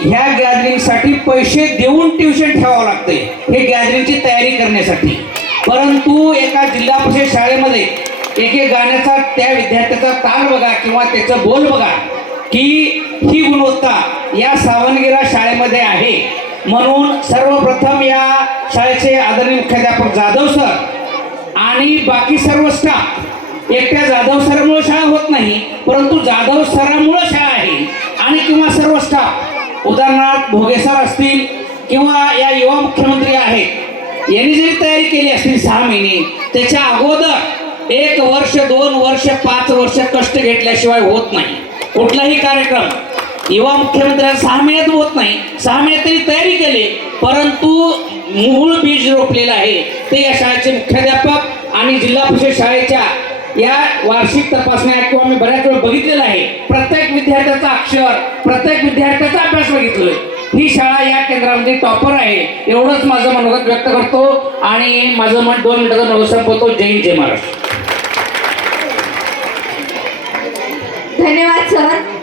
ह्या गॅदरिंगसाठी पैसे देऊन ट्युशन ठेवावं लागतंय. हे गॅदरिंगची तयारी करण्यासाठी. परंतु एका जिल्हा परिषद शाळेमध्ये एक एक गाण्याचा त्या विद्यार्थ्याचा ताल बघा किंवा त्याचं बोल बघा की ही गुणवत्ता या सावनगिरा शाळेमध्ये आहे. म्हणून सर्वप्रथम या शाळेचे आदरणीय मुख्याध्यापक जाधव सर आणि बाकी सर्व स्टाफ एकट्या जाधव सरमुळे शाळा होत नाही परंतु जाधव सरामुळे शाळा आहे आणि किंवा सर्व स्टाफ भोगेसर असतील किंवा या युवा मुख्यमंत्री आहेत यांनी जरी तयारी केली असतील सहा महिने त्याच्या अगोदर एक वर्ष दोन वर्ष पाच वर्ष कष्ट घेतल्याशिवाय होत नाही. कुठलाही कार्यक्रम युवा मुख्यमंत्र्यांना सहा महिन्यात होत नाही. सहा महिन्यात तरी तयारी केली परंतु मूळ बीज रोपलेलं आहे. ते या शाळेचे मुख्याध्यापक आणि जिल्हा परिषद शाळेच्या या वार्षिक तपासण्या किंवा मी बऱ्याच वेळ बघितलेलं आहे. प्रत्येक विद्यार्थ्याचा अक्षर प्रत्येक विद्यार्थ्याचा अभ्यास बघितलोय. ही शाळा या केंद्रामध्ये टॉपर आहे. एवढंच माझं मनोगत व्यक्त करतो आणि माझं मन दोन मिनिटाचा मनोगत संपवतो जय हिंद, जय महाराष्ट्र. धन्यवाद सर.